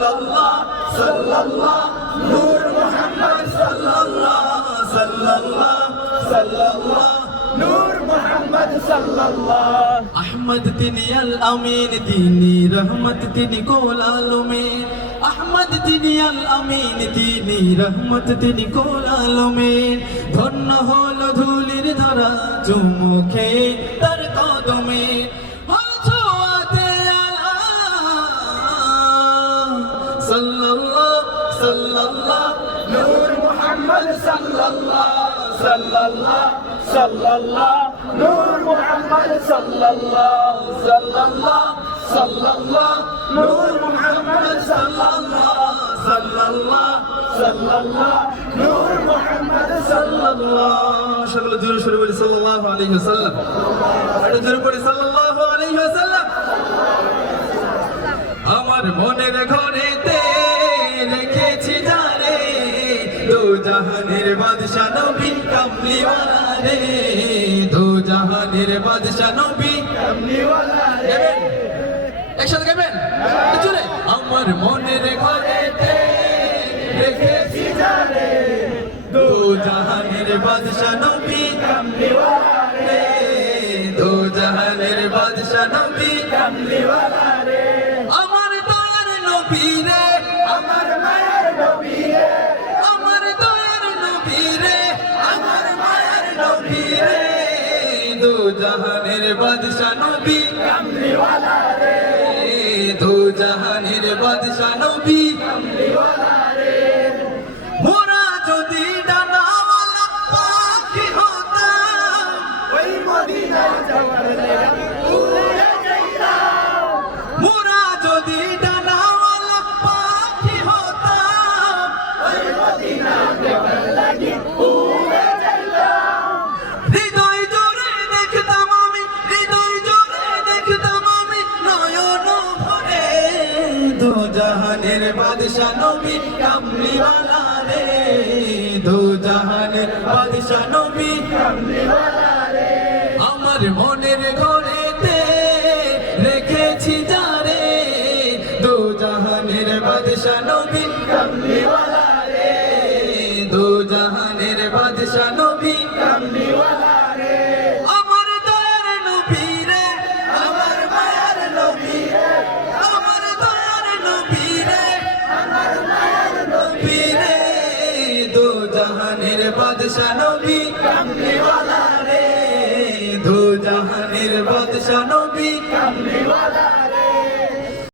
সাল্লাল্লাহ সাল্লাল্লাহ নূর মুহাম্মদ সাল্লাল্লাহ সাল্লাল্লাহ সাল্লাল্লাহ নূর মুহাম্মদ সাল্লাল্লাহ আহমদ তিনি আল আমিন তিনি রহমত তিনি কোল আলমে আহমদ তিনি আল আমিন তিনি রহমত তিনি কোল আলমে ধন্য হলো ধুলির ধরা চুমুখে তার কদমে সাল্লাল্লাহ সাল্লাল্লাহ নূর মুহাম্মদ সাল্লাল্লাহ সাল্লাল্লাহ সাল্লাল্লাহ নূর মুহাম্মদ সাল্লাল্লাহ সাল্লাল্লাহ সাল্লাল্লাহ নূর মুহাম্মদ সাল্লাল্লাহ সাল্লাল্লাহ সাল্লাল্লাহ নূর মুহাম্মদ সাল্লাল্লাহ সকলে জোরে সোরে বলি সাল্লাল্লাহু আলাইহি ওয়াসাল্লাম আরে জোরে বলি সাল্লাল্লাহু আলাইহি ওয়াসাল্লাম আমার মনের ঘরেতে রেখেছি যারে দো জাহানের বাদশা নবী কামলিওয়ালা রে দো জাহানের বাদশা নবী কামলিওয়ালা রে একসাথে গাবেন জোরে আমার মনের ঘরেতে রেখেছি যারে দো জাহানের বাদশা নবী কামলিওয়ালা রে দো জাহানের বাদশা নবী কামলিওয়ালা রে আমার দয়ার নবী রে আমার মায়ের নবী রে আমার দয়ার নবী রে আমার মায়ের নবী রে দো জাহানের বাদশা নবী কামলিওয়ালা রে দো জাহানের বাদশা নবী কামলিওয়ালা রে মোরা যদি ডানাওয়ালা পাখি হতাম ওই মদিনায় যাওয়ার লাগা উড়ে যাইতাম মোরা যদি ডানাওয়ালা পাখি হতাম ওই মদিনায় যাওয়ার লাগি উড়ে যাইতাম হৃদয় জোরে দেখতাম আমি হৃদয় জোরে দেখতাম আমি নয়ন ভরে দো জাহানের বাদশা নবী কামলিওয়ালা রে দো জাহানের বাদশা নবী কামলিওয়ালা রে আমার মনের ঘরেতে রেখেছি যারে দো জাহানের বাদশা নবী কামলিওয়ালা রে দো জাহানের বাদশা নবী কামলিওয়ালা রে আমার দয়ার নবী রে আমার মায়ের নবী রে আমার দয়ার নবী রে আমার মায়ের নবী রে দো জাহানের বাদশা নবী কামলিওয়ালা